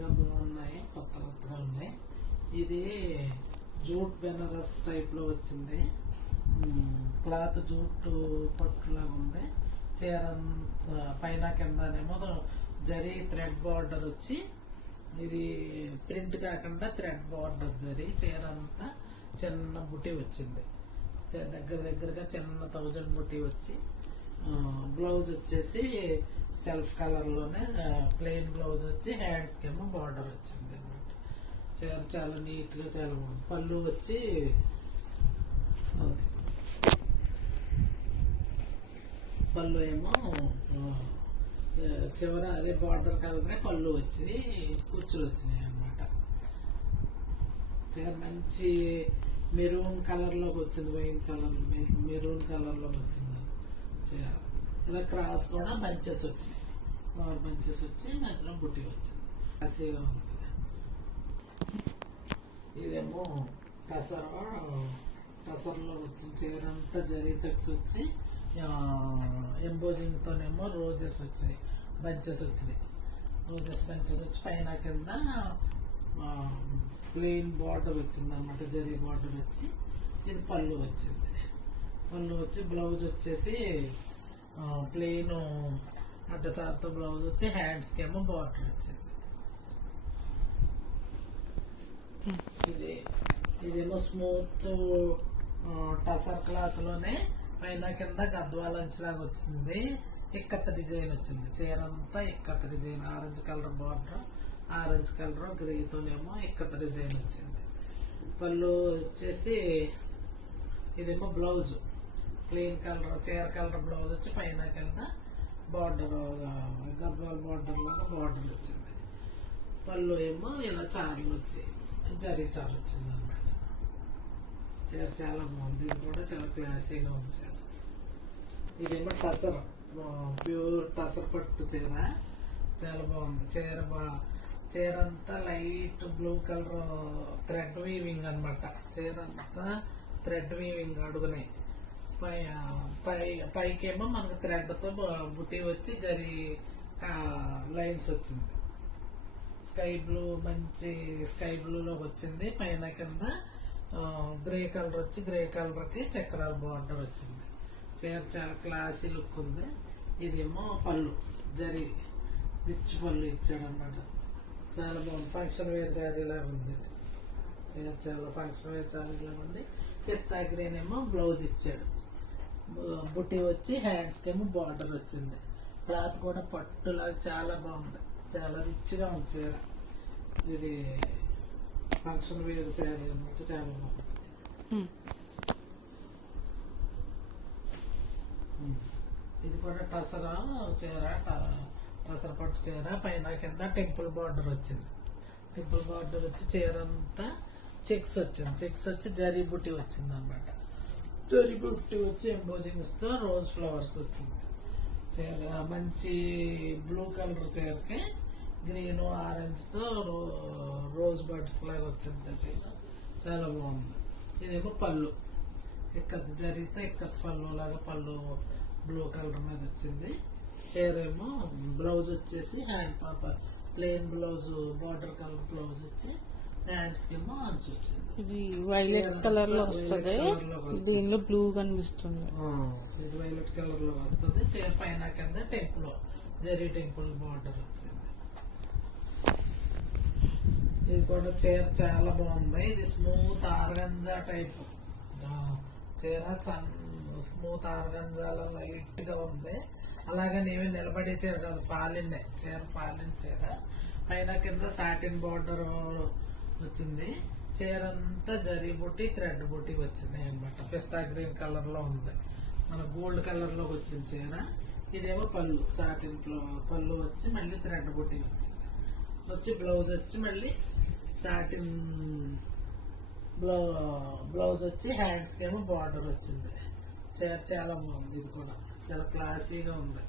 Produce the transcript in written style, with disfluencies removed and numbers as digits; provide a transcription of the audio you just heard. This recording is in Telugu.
గా బాగున్నాయి, కొత్తగా ఉన్నాయి. ఇది జూట్ బెనారస్ టైప్ లో వచ్చింది. క్లాత్ జూట్ పట్టులాగా ఉంది. చీర పైన కిందనేమో జరీ థ్రెడ్ బార్డర్ వచ్చి, ఇది ప్రింట్ కాకుండా థ్రెడ్ బార్డర్ జరీ. చీర అంతా చిన్న బుటీ వచ్చింది, దగ్గరగా చిన్న 1000 బుటీ వచ్చి. బ్లౌజ్ వచ్చేసి సెల్ఫ్ కలర్ లోనే ప్లెయిన్ బ్లౌజ్ వచ్చి, హ్యాండ్స్ కేమో బార్డర్ వచ్చింది అన్నమాట. చీర చాలా నీట్ గా చాలా బాగుంది. పళ్ళు వచ్చి పళ్ళు ఏమో చివర అదే బార్డర్ కలర్ పళ్ళు వచ్చి కుచ్చులు వచ్చినాయి అన్నమాట. చీర మంచి మెరూన్ కలర్ లోకి వచ్చింది, వైన్ కలర్ మెరూన్ కలర్ లోకి వచ్చింది చీర. ఇలా క్రాస్ కూడా బంచెస్ వచ్చినాయి, బంచెస్ వచ్చి మధ్యలో బుట్టి వచ్చింది. కసిగా ఉంది. ఇదేమో టసర్లో వచ్చిన చీర అంతా జరీ చెక్స్ వచ్చి, ఎంబోజింగ్ తోనేమో రోజెస్ వచ్చాయి, బంచెస్ వచ్చినాయి. రోజెస్ బంచెస్ వచ్చి పైన కింద ప్లెయిన్ బార్డర్ వచ్చింది అన్నమాట, జరీ బార్డర్ వచ్చి. ఇది పళ్ళు వచ్చింది. పళ్ళు వచ్చి బ్లౌజ్ వచ్చేసి ప్లెయిన్ అడ్డచారుతో బ్లౌజ్ వచ్చి, హ్యాండ్స్కి ఏమో బార్డర్ వచ్చింది. ఇదేమో స్మూత్ టసర్ క్లాత్ లోనే పైన కింద గద్వాలంచులాగా వచ్చింది. ఇక్కత్త డిజైన్ వచ్చింది. చీర అంతా ikat design, orange colour border, orange colour గ్రేతోనేమో ఇక్కత్త డిజైన్ వచ్చింది. పళ్ళు వచ్చేసి ఇదేమో బ్లౌజ్ ప్లెయిన్ కలర్, చీర కలర్ బ్లౌజ్ వచ్చి పైన కింద బార్డర్, గద్వాల్ బార్డర్ లాగా బార్డర్ వచ్చింది. పళ్ళు ఏమో ఇలా చార్లు వచ్చి జరీ చారు వచ్చింది అన్నమాట. చీర చాలా బాగుంది. ఇది కూడా చాలా క్లాసీగా ఉంది చీర. ఇదేమో టసర్, ప్యూర్ టసర్ పట్టు చీర, చాలా బాగుంది. చీర అంతా light blue colour thread weaving అనమాట. చీర అంతా థ్రెడ్ వీవింగ్ అడుగునే. పైకేమో మనకు థ్రెడ్తో బుట్టి వచ్చి జరీ లైన్స్ వచ్చింది. స్కై బ్లూ, మంచి స్కై బ్లూలోకి వచ్చింది. పైన కింద గ్రే కలర్ వచ్చి, గ్రే కలర్కి చక్రాల బార్డర్ వచ్చింది. చీర చాలా క్లాసీ లుక్ ఉంది. ఇదేమో పళ్ళు జరీ రిచ్ పళ్ళు ఇచ్చాడు అన్నమాట. చాలా బాగుంది. ఫంక్షన్ వేర్ శారీ లాగా ఉంది. చీర చాలా ఫంక్షన్ వేర్ శారీ లాగా ఉంది. పిస్తా గ్రీన్ ఏమో బ్లౌజ్ ఇచ్చాడు. బుట్టి వచ్చి హ్యాండ్స్కి ఏమో బార్డర్ వచ్చింది. క్లాత్ కూడా పట్టులాగా చాలా బాగుంది, చాలా రిచ్గా ఉంది చీర. ఇది ఫంక్షన్ వేర్ శారీ అన్నమాట, చాలా బాగుంది. ఇది కూడా టసరా చీర, టసర్ పట్టు చీర. పైన కింద టెంపుల్ బార్డర్ వచ్చింది. టెంపుల్ బార్డర్ వచ్చి చీర అంతా చెక్స్ వచ్చింది. చెక్స్ వచ్చి జరీ బుట్టి వచ్చింది అన్నమాట. జరీ బుట్టి వచ్చి ఎంబోజింగ్స్ తో రోజ్ ఫ్లవర్స్ వచ్చింది. చీర మంచి బ్లూ కలర్ చీరకి గ్రీన్ ఆరెంజ్ తో రోజ్ బడ్స్ లాగా వచ్చింది చీర. చాలా బాగుంది. ఇదేమో పళ్ళు ఇక్కత్ జరీతో ఇక్కత్ పళ్ళు లాగా, పళ్ళు బ్లూ కలర్ మీద వచ్చింది. చీర ఏమో బ్లౌజ్ వచ్చేసి హ్యాండ్ పాప plain blouse, border colour blouse వచ్చి, హ్యాండ్స్ ఏమో అంచు వచ్చింది. ఇది వైలెట్ కలర్ లో వస్తుంది, దీనిలో బ్లూ కనిపిస్తుంది. ఇది వైలెట్ కలర్ లో వస్తుంది. చీర పైన కింద టెంపుల్ జరీ టెంపుల్ బార్డర్ వచ్చింది. ఇది కూడా చీర చాలా బాగుంది. ఇది స్మూత్ ఆర్గంజా టైప్ చీర, స్మూత్ ఆర్గంజాలో లైట్ గా ఉంది. అలాగే నేవి నిలబడే చీర కాదు, పాలిండే చీర, పాలిన్ చీర. పైన కింద సాటిన్ బార్డర్ వచ్చింది. చీర అంతా జరీ బుట్టి, థ్రెడ్ బుట్టి వచ్చినాయి అనమాట. పిస్తా గ్రీన్ కలర్ లో ఉంది, మన గోల్డ్ కలర్ లో వచ్చింది చీర. ఇదేమో పళ్ళు, సాటిన్ పళ్ళు వచ్చి మళ్ళీ థ్రెడ్ బుట్టి వచ్చింది. వచ్చి బ్లౌజ్ వచ్చి మళ్ళీ సాటిన్ బ్లౌజ్ వచ్చి, హ్యాండ్స్కి ఏమో బార్డర్ వచ్చింది. చీర చాలా బాగుంది. ఇది కూడా చాలా క్లాసీగా ఉంది.